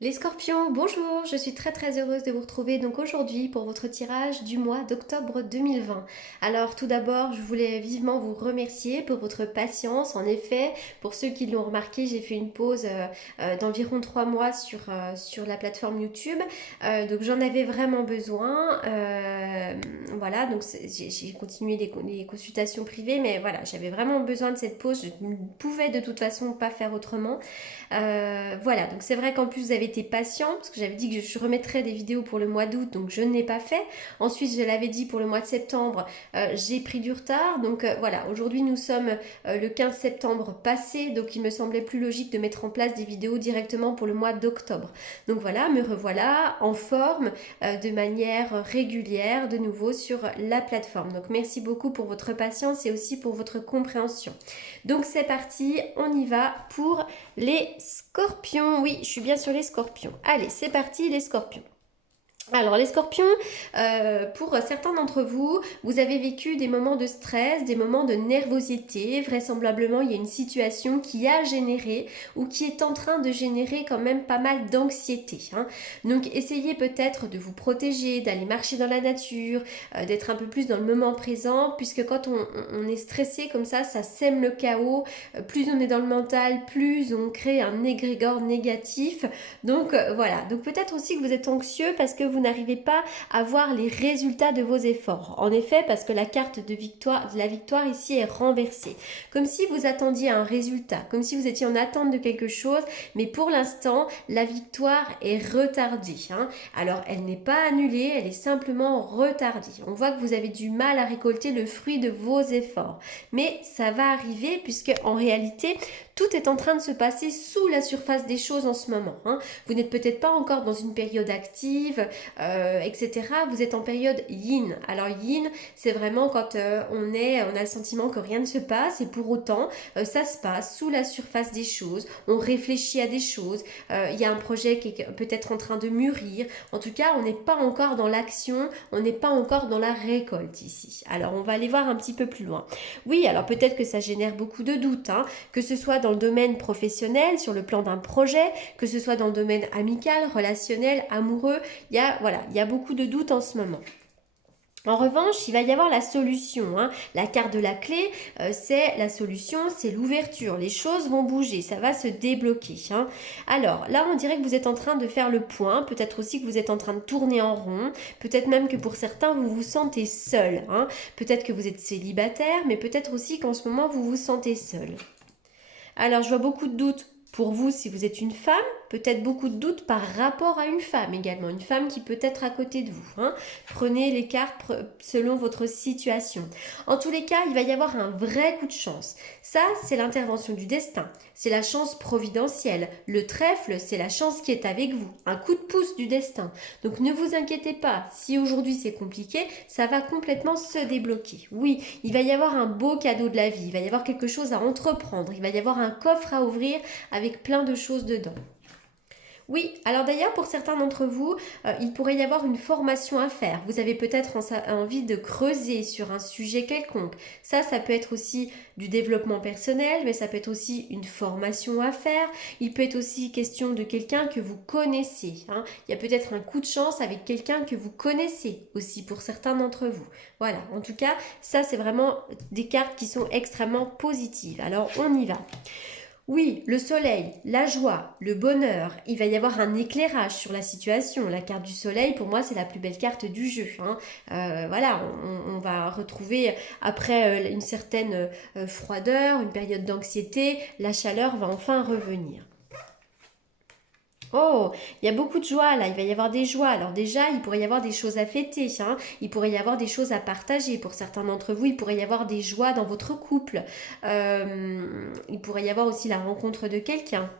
Les scorpions, bonjour, je suis très heureuse de vous retrouver donc aujourd'hui pour votre tirage du mois d'octobre 2020. Alors tout d'abord, je voulais vivement vous remercier pour votre patience. En effet, pour ceux qui l'ont remarqué, j'ai fait une pause d'environ 3 mois sur la plateforme YouTube. Donc j'en avais vraiment besoin. Voilà, donc j'ai continué les consultations privées, mais voilà, j'avais vraiment besoin de cette pause. Je ne pouvais de toute façon pas faire autrement. Voilà, donc c'est vrai qu'en plus vous avez été patient, parce que j'avais dit que je remettrais des vidéos pour le mois d'août, donc je ne l'ai pas fait. Ensuite, je l'avais dit pour le mois de septembre, j'ai pris du retard. Donc voilà, aujourd'hui nous sommes le 15 septembre passé, donc il me semblait plus logique de mettre en place des vidéos directement pour le mois d'octobre. Donc voilà, me revoilà en forme, de manière régulière, de nouveau sur la plateforme. Donc merci beaucoup pour votre patience et aussi pour votre compréhension. Donc c'est parti, on y va pour les scorpions. Oui, je suis bien sur les scorpions. Allez, c'est parti, les scorpions. Alors les scorpions, pour certains d'entre vous, vous avez vécu des moments de stress, des moments de nervosité. Vraisemblablement, il y a une situation qui a généré ou qui est en train de générer quand même pas mal d'anxiété, hein. Donc essayez peut-être de vous protéger, d'aller marcher dans la nature, d'être un peu plus dans le moment présent, puisque quand on est stressé comme ça sème le chaos. Plus on est dans le mental, plus on crée un égrégore négatif. Donc voilà, donc peut-être aussi que vous êtes anxieux parce que vous n'arrivez pas à voir les résultats de vos efforts. En effet, parce que la carte de la victoire ici est renversée. Comme si vous attendiez un résultat, comme si vous étiez en attente de quelque chose, mais pour l'instant, la victoire est retardée, hein. Alors, elle n'est pas annulée, elle est simplement retardée. On voit que vous avez du mal à récolter le fruit de vos efforts. Mais ça va arriver puisque en réalité, tout est en train de se passer sous la surface des choses en ce moment, hein. Vous n'êtes peut-être pas encore dans une période active, etc. Vous êtes en période yin. Alors yin, c'est vraiment quand on a le sentiment que rien ne se passe et pour autant, ça se passe sous la surface des choses. On réfléchit à des choses. Il y a un projet qui est peut-être en train de mûrir. En tout cas, on n'est pas encore dans l'action, on n'est pas encore dans la récolte ici. Alors on va aller voir un petit peu plus loin. Oui, alors peut-être que ça génère beaucoup de doutes, hein, que ce soit dans le domaine professionnel, sur le plan d'un projet, que ce soit dans le domaine amical, relationnel, amoureux. Il y a beaucoup de doutes en ce moment. En revanche, il va y avoir la solution, hein. La carte de la clé, c'est la solution, c'est l'ouverture. Les choses vont bouger, ça va se débloquer, hein. Alors là, on dirait que vous êtes en train de faire le point. Peut-être aussi que vous êtes en train de tourner en rond. Peut-être même que pour certains, vous vous sentez seul, hein. Peut-être que vous êtes célibataire, mais peut-être aussi qu'en ce moment, vous vous sentez seul. Alors, je vois beaucoup de doutes pour vous si vous êtes une femme, peut-être beaucoup de doutes par rapport à une femme également, une femme qui peut être à côté de vous, hein. Prenez les cartes selon votre situation. En tous les cas, il va y avoir un vrai coup de chance. Ça, c'est l'intervention du destin, c'est la chance providentielle. Le trèfle, c'est la chance qui est avec vous, un coup de pouce du destin. Donc ne vous inquiétez pas, si aujourd'hui c'est compliqué, ça va complètement se débloquer. Oui, il va y avoir un beau cadeau de la vie, il va y avoir quelque chose à entreprendre, il va y avoir un coffre à ouvrir avec plein de choses dedans. Oui, alors d'ailleurs pour certains d'entre vous, il pourrait y avoir une formation à faire. Vous avez peut-être envie de creuser sur un sujet quelconque. Ça peut être aussi du développement personnel, mais ça peut être aussi une formation à faire. Il peut être aussi question de quelqu'un que vous connaissez, hein. Il y a peut-être un coup de chance avec quelqu'un que vous connaissez aussi pour certains d'entre vous. Voilà, en tout cas, ça c'est vraiment des cartes qui sont extrêmement positives. Alors on y va. Oui, le soleil, la joie, le bonheur, il va y avoir un éclairage sur la situation. La carte du soleil, pour moi, c'est la plus belle carte du jeu, hein. Voilà, on va retrouver, après une certaine froideur, une période d'anxiété, la chaleur va enfin revenir. Oh, il y a beaucoup de joie là, il va y avoir des joies. Alors déjà, il pourrait y avoir des choses à fêter, hein. Il pourrait y avoir des choses à partager. Pour certains d'entre vous, il pourrait y avoir des joies dans votre couple. Il pourrait y avoir aussi la rencontre de quelqu'un.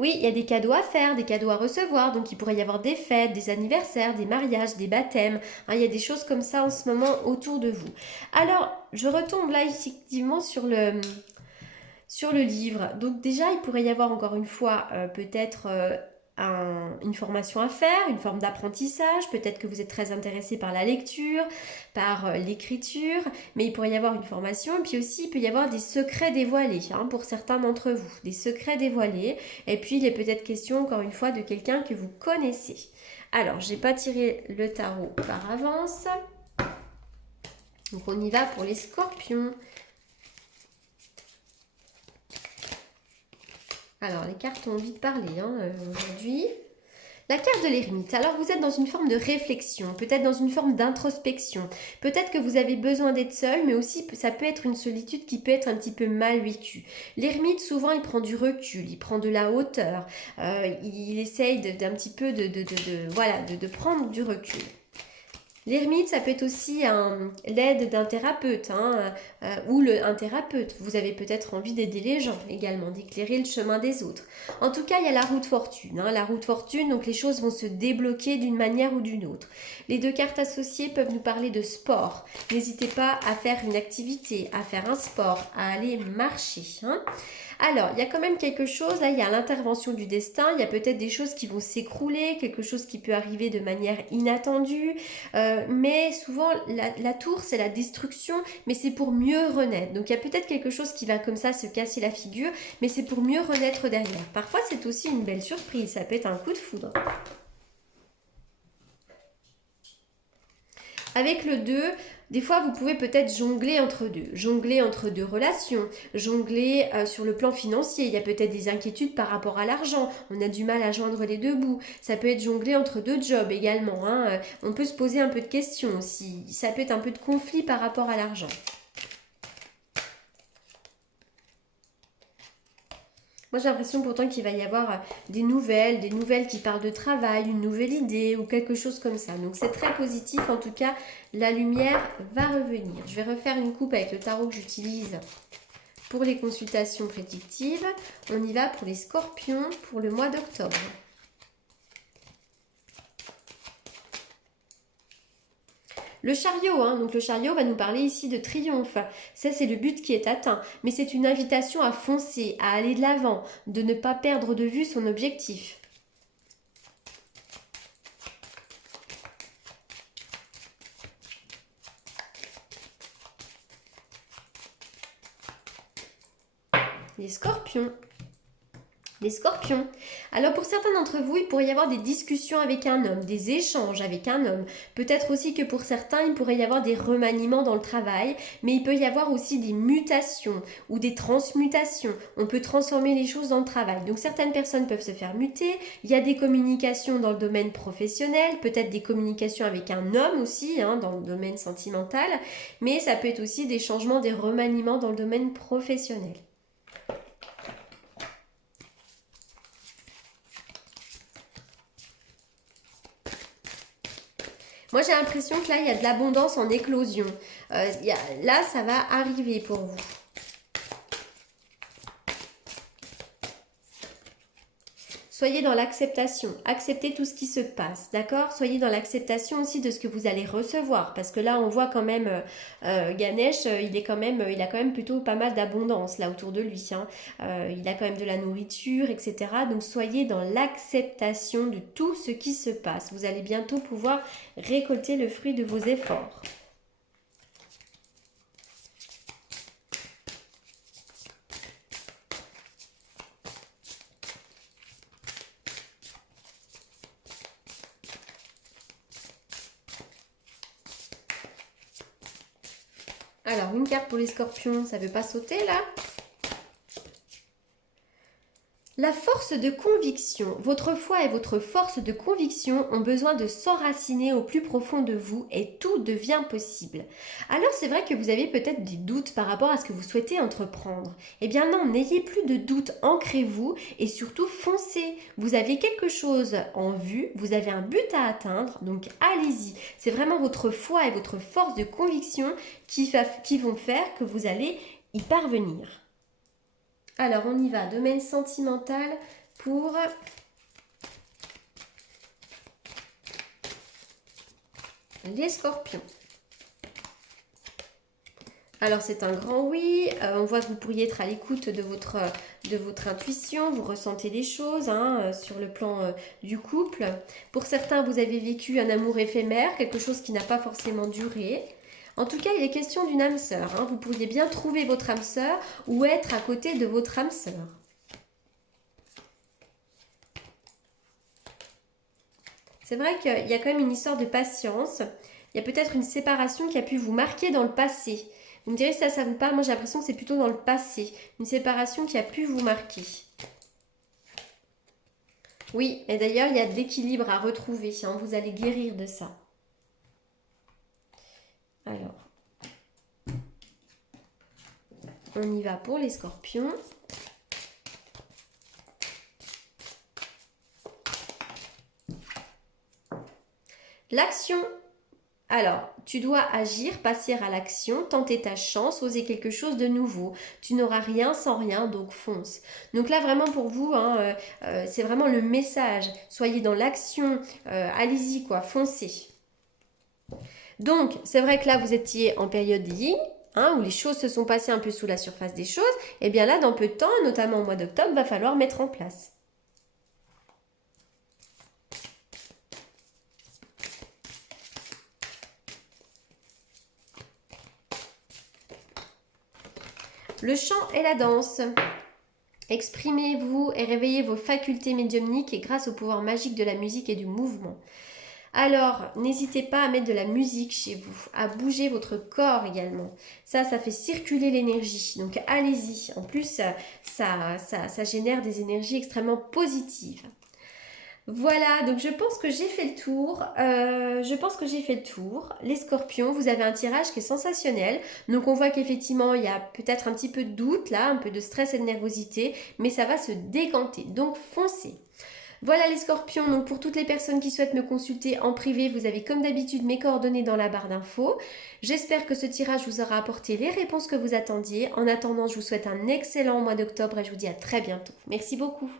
Oui, il y a des cadeaux à faire, des cadeaux à recevoir. Donc il pourrait y avoir des fêtes, des anniversaires, des mariages, des baptêmes, hein. Il y a des choses comme ça en ce moment autour de vous. Alors, je retombe là effectivement sur le livre. Donc déjà, il pourrait y avoir encore une fois peut-être une formation à faire, une forme d'apprentissage. Peut-être que vous êtes très intéressé par la lecture, par l'écriture, mais il pourrait y avoir une formation. Et puis aussi, il peut y avoir des secrets dévoilés pour certains d'entre vous, des secrets dévoilés. Et puis, il est peut-être question, encore une fois, de quelqu'un que vous connaissez. Alors, j'ai pas tiré le tarot par avance. Donc, on y va pour les scorpions. Alors, les cartes ont envie de parler aujourd'hui. La carte de l'ermite. Alors, vous êtes dans une forme de réflexion, peut-être dans une forme d'introspection. Peut-être que vous avez besoin d'être seul, mais aussi ça peut être une solitude qui peut être un petit peu mal vécue. L'ermite, souvent, il prend du recul, il prend de la hauteur. Il essaye d'un petit peu de prendre du recul. L'ermite, ça peut être aussi l'aide d'un thérapeute ou un thérapeute. Vous avez peut-être envie d'aider les gens également, d'éclairer le chemin des autres. En tout cas, il y a la roue de fortune. La roue de fortune, donc les choses vont se débloquer d'une manière ou d'une autre. Les deux cartes associées peuvent nous parler de sport. N'hésitez pas à faire une activité, à faire un sport, à aller marcher. Alors, il y a quand même quelque chose, là, il y a l'intervention du destin, il y a peut-être des choses qui vont s'écrouler, quelque chose qui peut arriver de manière inattendue, mais souvent, la tour, c'est la destruction, mais c'est pour mieux renaître. Donc, il y a peut-être quelque chose qui va comme ça se casser la figure, mais c'est pour mieux renaître derrière. Parfois, c'est aussi une belle surprise, ça peut être un coup de foudre. Avec le 2, des fois, vous pouvez peut-être jongler entre deux relations, jongler sur le plan financier. Il y a peut-être des inquiétudes par rapport à l'argent. On a du mal à joindre les deux bouts. Ça peut être jongler entre deux jobs également. On peut se poser un peu de questions aussi. Ça peut être un peu de conflit par rapport à l'argent. Moi, j'ai l'impression pourtant qu'il va y avoir des nouvelles qui parlent de travail, une nouvelle idée ou quelque chose comme ça. Donc, c'est très positif. En tout cas, la lumière va revenir. Je vais refaire une coupe avec le tarot que j'utilise pour les consultations prédictives. On y va pour les scorpions pour le mois d'octobre. Le chariot, donc le chariot va nous parler ici de triomphe. Ça, c'est le but qui est atteint. Mais c'est une invitation à foncer, à aller de l'avant, de ne pas perdre de vue son objectif. Les scorpions. Les scorpions. Alors pour certains d'entre vous, il pourrait y avoir des discussions avec un homme, des échanges avec un homme. Peut-être aussi que pour certains, il pourrait y avoir des remaniements dans le travail, mais il peut y avoir aussi des mutations ou des transmutations. On peut transformer les choses dans le travail. Donc certaines personnes peuvent se faire muter. Il y a des communications dans le domaine professionnel, peut-être des communications avec un homme aussi, dans le domaine sentimental, mais ça peut être aussi des changements, des remaniements dans le domaine professionnel. Moi, j'ai l'impression que là, il y a de l'abondance en éclosion. Là, ça va arriver pour vous. Soyez dans l'acceptation. Acceptez tout ce qui se passe, d'accord? Soyez dans l'acceptation aussi de ce que vous allez recevoir. Parce que là, on voit quand même Ganesh, il a quand même plutôt pas mal d'abondance là autour de lui. Il a quand même de la nourriture, etc. Donc soyez dans l'acceptation de tout ce qui se passe. Vous allez bientôt pouvoir récolter le fruit de vos efforts. Alors, une carte pour les scorpions, ça ne veut pas sauter là? La force de conviction. Votre foi et votre force de conviction ont besoin de s'enraciner au plus profond de vous et tout devient possible. Alors c'est vrai que vous avez peut-être des doutes par rapport à ce que vous souhaitez entreprendre. Eh bien non, n'ayez plus de doutes, ancrez-vous et surtout foncez. Vous avez quelque chose en vue, vous avez un but à atteindre, donc allez-y. C'est vraiment votre foi et votre force de conviction qui vont faire que vous allez y parvenir. Alors, on y va. Domaine sentimental pour les scorpions. Alors, c'est un grand oui. On voit que vous pourriez être à l'écoute de de votre intuition, vous ressentez des choses sur le plan du couple. Pour certains, vous avez vécu un amour éphémère, quelque chose qui n'a pas forcément duré. En tout cas, il est question d'une âme sœur. Vous pourriez bien trouver votre âme sœur ou être à côté de votre âme sœur. C'est vrai qu'il y a quand même une histoire de patience. Il y a peut-être une séparation qui a pu vous marquer dans le passé. Vous me direz si ça vous parle. Moi, j'ai l'impression que c'est plutôt dans le passé. Une séparation qui a pu vous marquer. Oui, et d'ailleurs, il y a de l'équilibre à retrouver. Vous allez guérir de ça. Alors, on y va pour les scorpions. L'action. Alors, tu dois agir, passer à l'action, tenter ta chance, oser quelque chose de nouveau. Tu n'auras rien sans rien, donc fonce. Donc là, vraiment pour vous, c'est vraiment le message. Soyez dans l'action, allez-y quoi, foncez. Donc, c'est vrai que là, vous étiez en période yin, où les choses se sont passées un peu sous la surface des choses. Et bien là, dans peu de temps, notamment au mois d'octobre, va falloir mettre en place. Le chant et la danse. Exprimez-vous et réveillez vos facultés médiumniques et grâce au pouvoir magique de la musique et du mouvement. Alors, n'hésitez pas à mettre de la musique chez vous, à bouger votre corps également. Ça fait circuler l'énergie. Donc, allez-y. En plus, ça génère des énergies extrêmement positives. Voilà, donc je pense que j'ai fait le tour. Les scorpions, vous avez un tirage qui est sensationnel. Donc on voit qu'effectivement, il y a peut-être un petit peu de doute là, un peu de stress et de nervosité, mais ça va se décanter. Donc foncez. Voilà les scorpions, donc pour toutes les personnes qui souhaitent me consulter en privé, vous avez comme d'habitude mes coordonnées dans la barre d'infos. J'espère que ce tirage vous aura apporté les réponses que vous attendiez. En attendant, je vous souhaite un excellent mois d'octobre et je vous dis à très bientôt. Merci beaucoup.